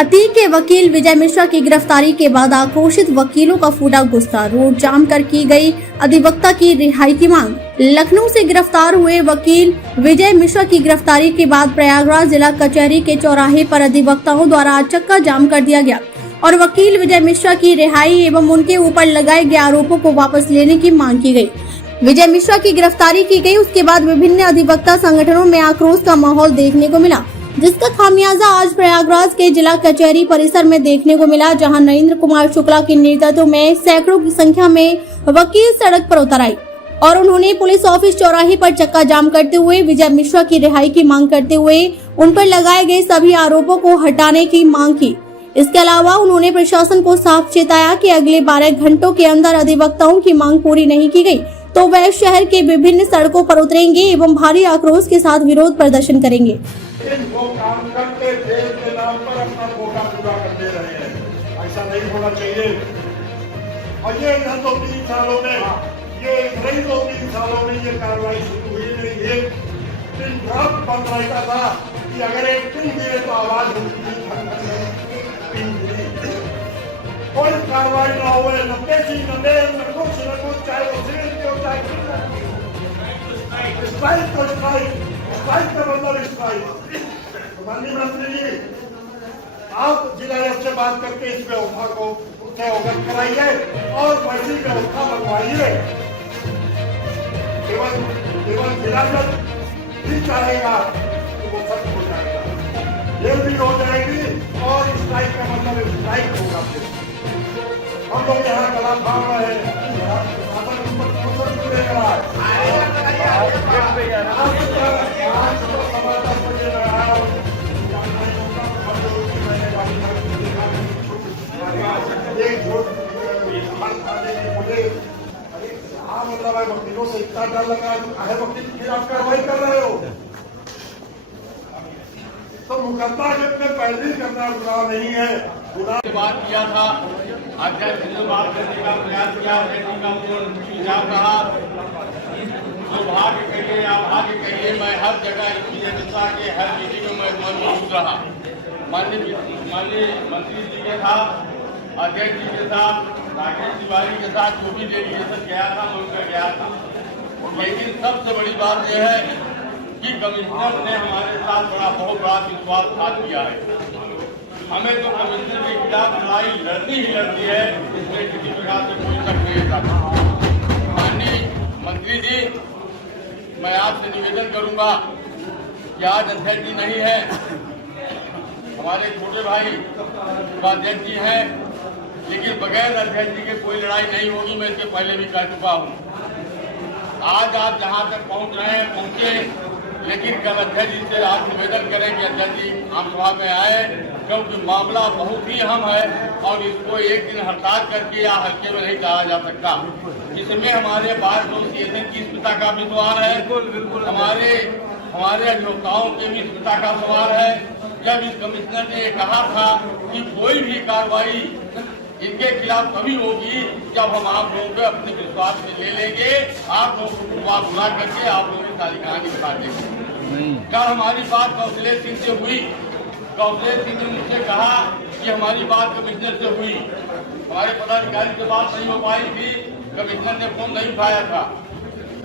अतीक के वकील विजय मिश्रा की गिरफ्तारी के बाद आक्रोशित वकीलों का फूटा गुस्सा, रोड जाम कर की गई अधिवक्ता की रिहाई की मांग। लखनऊ से गिरफ्तार हुए वकील विजय मिश्रा की गिरफ्तारी के बाद प्रयागराज जिला कचहरी के चौराहे पर अधिवक्ताओं द्वारा चक्का जाम कर दिया गया और वकील विजय मिश्रा की रिहाई एवं उनके ऊपर लगाए गए आरोपों को वापस लेने की मांग की गयी। विजय मिश्रा की गिरफ्तारी की गई, उसके बाद विभिन्न अधिवक्ता संगठनों में आक्रोश का माहौल देखने को मिला, जिसका खामियाजा आज प्रयागराज के जिला कचहरी परिसर में देखने को मिला, जहां नरेंद्र कुमार शुक्ला के नेतृत्व में सैकड़ों की संख्या में वकील सड़क पर उतर आए और उन्होंने पुलिस ऑफिस चौराहे पर चक्का जाम करते हुए विजय मिश्रा की रिहाई की मांग करते हुए उन पर लगाए गए सभी आरोपों को हटाने की मांग की। इसके अलावा उन्होंने प्रशासन को साफ चेताया कि अगले 12 घंटों के अंदर अधिवक्ताओं की मांग पूरी नहीं की गई तो वह शहर के विभिन्न सड़कों पर उतरेंगे एवं भारी आक्रोश के साथ विरोध प्रदर्शन करेंगे। वो काम करते देश के नाम पर अपना कोटा पूरा करते रहे हैं, ऐसा नहीं होना चाहिए। और ये 2-3 सालों में ये कार्रवाई शुरू हुई नहीं। एक दिन रात बंद रहता था कि अगर एक दिन दिए तो आवाज होती, कोई कार्रवाई न हुए, न पेशी न दे, न कुछ, चाहे वो सिविल हो चाहे स्ट्राइक तो स्ट्राइक का मतलब स्ट्राइक। माननीय मंत्री जी, आप जिला से बात करके इस व्यवस्था को उससे अवगत कराइए और वैसी व्यवस्था बनवाइए। केवल जिला जज भी चाहेगा तो वो सब हो जाएगा, ये भी हो जाएगी और स्ट्राइक का मतलब स्ट्राइक होगा। हम लोग यहाँ गला फाड़ रहे हैं, मतलब है वकीलों से इतना डर लगा है, वकील के खिलाफ कार्रवाई कर रहे हो तो मुकदमा जितने पहले ही करना गुनाह नहीं है। गुनाह बात किया था, अध्यक्ष ने बात करने का प्रयास किया, कहा दुर्भाग्य कहिए या भाग्य कहिए, मैं हर जगह इनकी जनता के हर मीटिंग में मौजूद रहा। माननीय मंत्री जी के साथ, अध्यक्ष जी के साथ, राकेश तिवारी के साथ जो भी डेलीगेशन गया था मैं उनका गया था। लेकिन सबसे बड़ी बात यह है कि कमिश्नर ने हमारे साथ बहुत बड़ा विश्वासघात किया है। हमें तो कमिश्नर के खिलाफ लड़ाई लड़नी ही लड़ती है, इसमें किसी प्रकार से कोई शक नहीं था। माननीय मंत्री जी, मैं आपसे निवेदन करूंगा कि आज अध्यक्ष जी नहीं है, हमारे छोटे भाई उपाध्यक्ष जी हैं, लेकिन बगैर अध्यक्ष जी के कोई लड़ाई नहीं होगी। मैं इससे पहले भी कह चुका हूँ। आज आप जहाँ तक पहुँच रहे हैं पहुँचे, लेकिन कल अध्यक्ष जी से आप निवेदन करें कि अध्यक्ष जी आम सभा में आए, क्योंकि मामला बहुत ही अहम है और इसको एक दिन हड़ताल करके या हल्के में नहीं कहा जा सकता। इसमें हमारे बार एसोसिएशन की स्थिरता का भी सवाल है, हमारे अधिवक्ताओं की भी स्थिरता का सवाल है। जब इस कमिश्नर ने कहा था कि कोई भी कार्रवाई इनके खिलाफ तभी होगी जब हम आप लोगों को अपने विश्वास में ले लेंगे, आप लोगों को बुला करके आप लोगों की तालिका दिखा देंगे। कल हमारी बात कौशलेश सिंह से हुई, कौशलेश सिंह ने मुझसे कहा कि हमारी बात कमिश्नर से हुई, हमारे पदाधिकारी से बात नहीं हो पाई थी, कमिश्नर ने फोन नहीं उठाया था।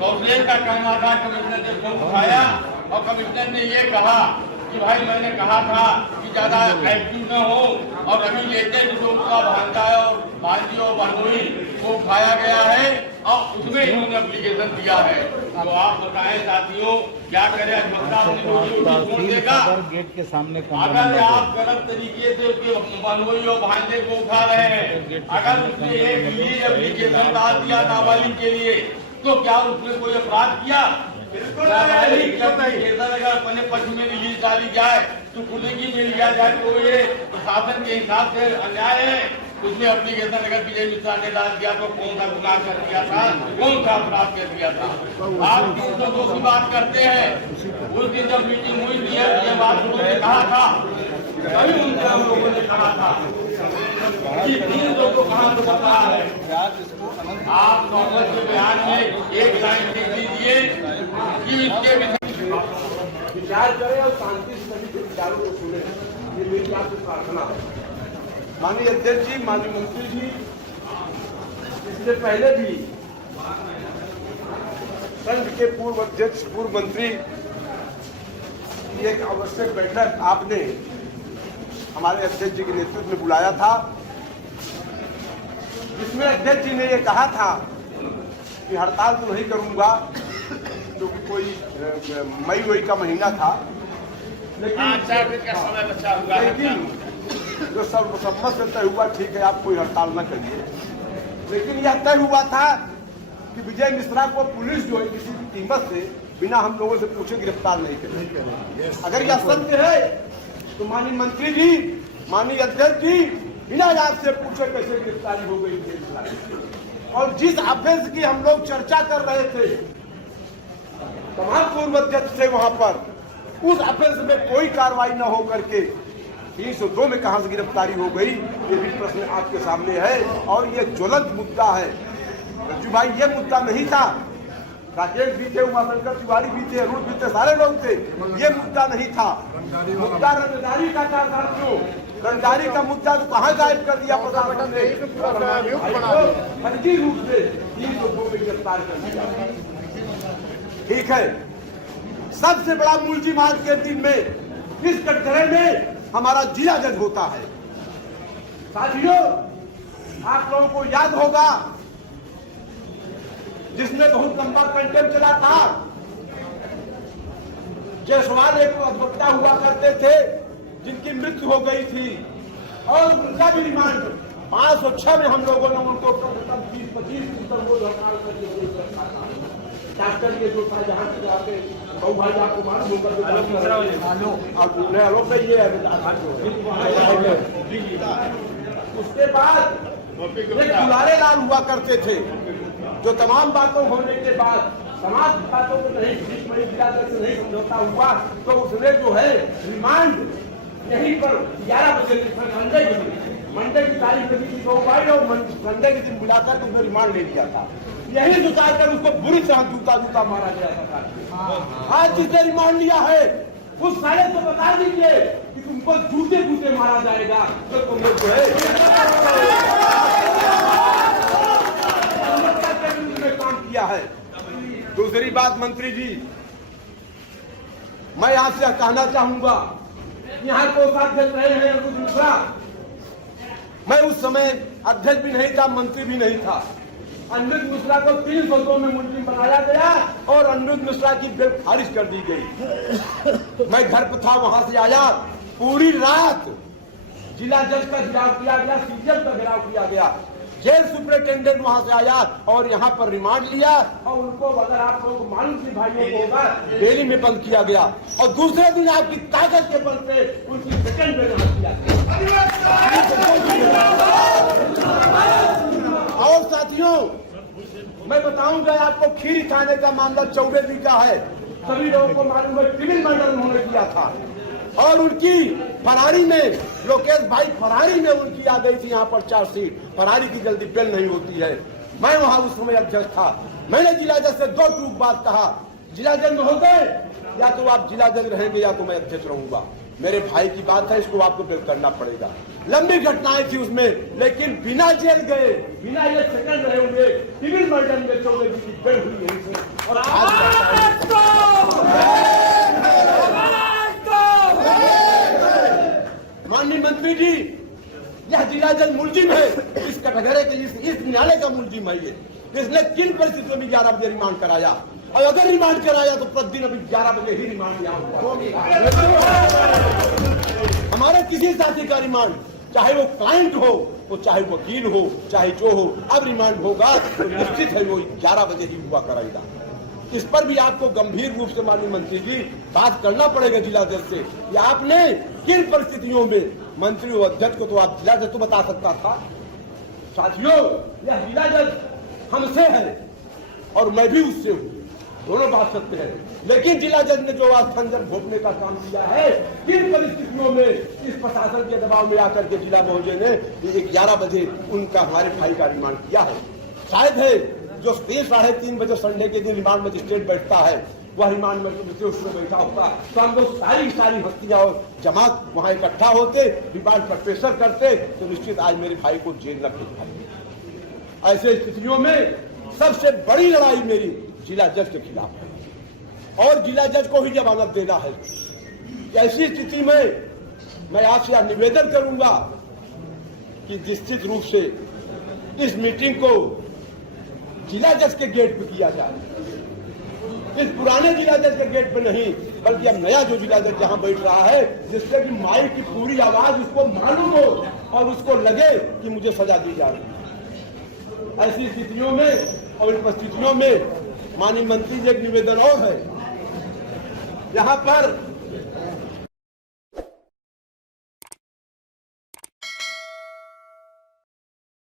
कौशलेश का कहना था कमिश्नर ने फोन उठाया और कमिश्नर ने ये कहा कि भाई मैंने कहा था कि ज्यादा एक्टिव न हो और अभी लेटेस्ट जो उसका भांजा और भांजी और बहनोई वो उठाया गया है और उसमें इन्होंने एप्लीकेशन दिया है। तो आप बताएं साथियों, क्या करें? अधिवक्ता छोड़ देगा गेट के सामने। अगर आप गलत तरीके से उसके बहनोई और भांजे को उठा रहे हैं, अगर उसने एक एप्लीकेशन डाल दिया नाबालिग के लिए, तो क्या उसने कोई अपराध किया? अगर अपने पक्ष में रिलीज डाली जाए तो खुदगी मिल जाए तो ये प्रशासन के हिसाब से अन्याय है। उसमें एप्लीकेशन अगर विजय मिश्रा ने डाल दिया तो कौन सा गुनाह कर दिया था, कौन सा अपराध कर दिया था? आप 302 की बात करते हैं। उस दिन जब मीटिंग हुई थी ये बात उन्होंने कहा था, तभी उन लोगों ने कहा था कि 302 को कहाँ से बता है। आप कांग्रेस के बयान में एक लाइन लिख दीजिए कि इसके विचार करें और शांति से सभी विचारों को सुने। ये मेरी आपसे प्रार्थना है। माननीय अध्यक्ष जी, माननीय मंत्री जी, इससे पहले भी संघ के पूर्व अध्यक्ष, पूर्व मंत्री की एक आवश्यक बैठक आपने हमारे अध्यक्ष जी के नेतृत्व में बुलाया था, जिसमें अध्यक्ष जी ने ये कहा था कि हड़ताल तो नहीं करूंगा, क्योंकि कोई मई का महीना था, लेकिन जो सर्वसम्मत से तय हुआ, ठीक है आप कोई हड़ताल न करिए, लेकिन यह तय हुआ था कि विजय मिश्रा को पुलिस जो है किसी भी कीमत से बिना हम लोगों से पूछे गिरफ्तार नहीं करेगी। अगर यह सत्य है तो माननीय मंत्री जी, माननीय अध्यक्ष जी, बिना आपसे पूछे कैसे गिरफ्तारी हो गई विजय मिश्रा की? और जिस ऑफेंस की हम लोग चर्चा कर रहे थे, तमाम पूर्व अध्यक्ष थे वहां पर, उस ऑफेंस में कोई कार्रवाई न हो करके 302 में कहां से गिरफ्तारी हो गई, ये भी प्रश्न आपके सामने है। और ये ज्वलंत मुद्दा है रज्जू भाई, ये मुद्दा नहीं था। राकेश भी थे, उमाशंकर तिवारी भी थे, अरुण भी थे, सारे लोग थे, ये मुद्दा नहीं था। मुद्दा रंगदारी का था साथियों, रंगदारी का मुद्दा तो कहाँ गायब कर दिया प्रशासन ने, फर्जी रूप से 302 में गिरफ्तार कर दिया। ठीक है, सबसे बड़ा मुलजिम आज के दिन में इस कटघरे में हमारा जिला जज होता है। साथियों, आप लोगों को याद होगा जिसने बहुत लंबा कंटेम्प चला था, जायसवाल एक अधिवक्ता हुआ करते थे जिनकी मृत्यु हो गई थी, और उनका भी रिमांड 506 में हम लोगों ने उनको 20-25 डॉक्टर ये जो था जहाँ से जाके बहु भाई आपको मालूम होगा, उसके बाद दुलारे लाल हुआ करते थे, जो तमाम बातों होने के बाद समाज की बातों को नहीं नहीं समझौता हुआ, तो उसने जो है रिमांड यहीं पर 11 बजे मंडे की तारीख लगी थी बहु भाई, और मंडे के दिन बुलाकर उसने रिमांड ले लिया था। यही जुटाकर उसको बुरी तरह जूता मारा गया था। आज जिसने रिमांड लिया है उस साले को बता दीजिए कि तुमको जूते मारा जाएगा, तो तुम लोग जो है काम किया है। दूसरी बात मंत्री जी, मैं आपसे कहना चाहूंगा, यहाँ कोषाध्यक्ष रहे हैं अनिरुद्ध मिश्रा, मैं उस समय अध्यक्ष भी नहीं था, मंत्री भी नहीं था। अनिरुद्ध मिश्रा को 302 में मुलजिम बनाया गया और अनिरुद्ध मिश्रा की बेल खारिज कर दी गई। मैं घर पर था, वहां से आया, पूरी रात जिला जज का घेराव किया गया, सीजीएम का घेराव किया गया, जेल सुपरिटेंडेंट वहां से आया और यहाँ पर रिमांड लिया, और उनको अगर आप लोगों को मालूम थी भाइयों को होगा, डेली में बंद किया गया, और दूसरे दिन आपकी ताकत के बल पे उनकी सेकंड में रिमांड किया गया। और साथियों, मैं बताऊंगा आपको, खीरी थाने का मामला चौबे जी का है, सभी लोगों को मालूम है, सिविल मर्डर उन्होंने किया था, और उनकी फरारी में, लोकेश भाई फरारी में उनकी आ गई थी यहाँ पर चार्जशीट। फरारी की जल्दी बेल नहीं होती है। मैं वहां उस समय अध्यक्ष था, मैंने जिला जज से 2 टूक बात कहा, जिला जज महोदय या तो आप जिला जज रहेंगे या तो मैं अध्यक्ष रहूंगा, मेरे भाई की बात है, इसको आपको बेल करना पड़ेगा। लंबी घटनाएं थी उसमें, लेकिन बिना जेल गए, बिना ये सेकंड रहे हुए सिविल मर्डर में 14 की बेल हुई यहीं से। और माननीय मंत्री जी, यह जिला जज मुलजिम है, इस कटघरे के इस न्यायालय का मुलजिम है ये। इसने किन परिस्थितियों में 11 बजे रिमांड कराया, और अगर रिमांड कराया तो प्रतिदिन अभी 11 बजे ही रिमांड लिया होगा। हमारे किसी साथी का रिमांड, चाहे वो क्लाइंट हो, वो चाहे वकील हो, चाहे जो हो, अब रिमांड होगा तो निश्चित है वो 11 बजे ही हुआ कराएगा। इस पर भी आपको गंभीर रूप से माननीय मंत्री जी बात करना पड़ेगा जिला जज से कि आपने किन परिस्थितियों में, मंत्री और अध्यक्ष को तो आप जिला जज तो बता सकता था। साथियों, यह जिला जज हमसे है और मैं भी उससे हूँ, दोनों बात सकते हैं, लेकिन जिला जज ने जो आज खंजर भोंकने का काम किया है, किन परिस्थितियों में इस प्रशासन के दबाव में आकर के जिला महोदय ने 11 बजे उनका, हमारे भाई का रिमांड किया है। शायद है जो 3:30 बजे संडे के दिन रिमांड मजिस्ट्रेट बैठता है, वह रिमांड मजिस्ट्रेट उसमें बैठा होता, तो हम लोग सारी हस्तियां और जमात वहां इकट्ठा होते, रिमांड पर प्रेशर करते, तो निश्चित आज मेरे भाई को जेल न भेज पाते। ऐसे स्थितियों में सबसे बड़ी लड़ाई मेरी जिला जज के खिलाफ है और जिला जज को ही जमानत देना है। ऐसी स्थिति में मैं आपसे निवेदन करूंगा कि निश्चित रूप से इस मीटिंग को जिला जज के गेट पे किया जाए, इस पुराने जिला जज के गेट पे नहीं, बल्कि अब नया जो जिला जज जहां बैठ रहा है, जिससे कि माइक की पूरी आवाज उसको मालूम हो और उसको लगे कि मुझे सजा दी जा रही है। ऐसी स्थितियों में और इन परिस्थितियों में माननीय मंत्री जी एक निवेदन और है, यहाँ पर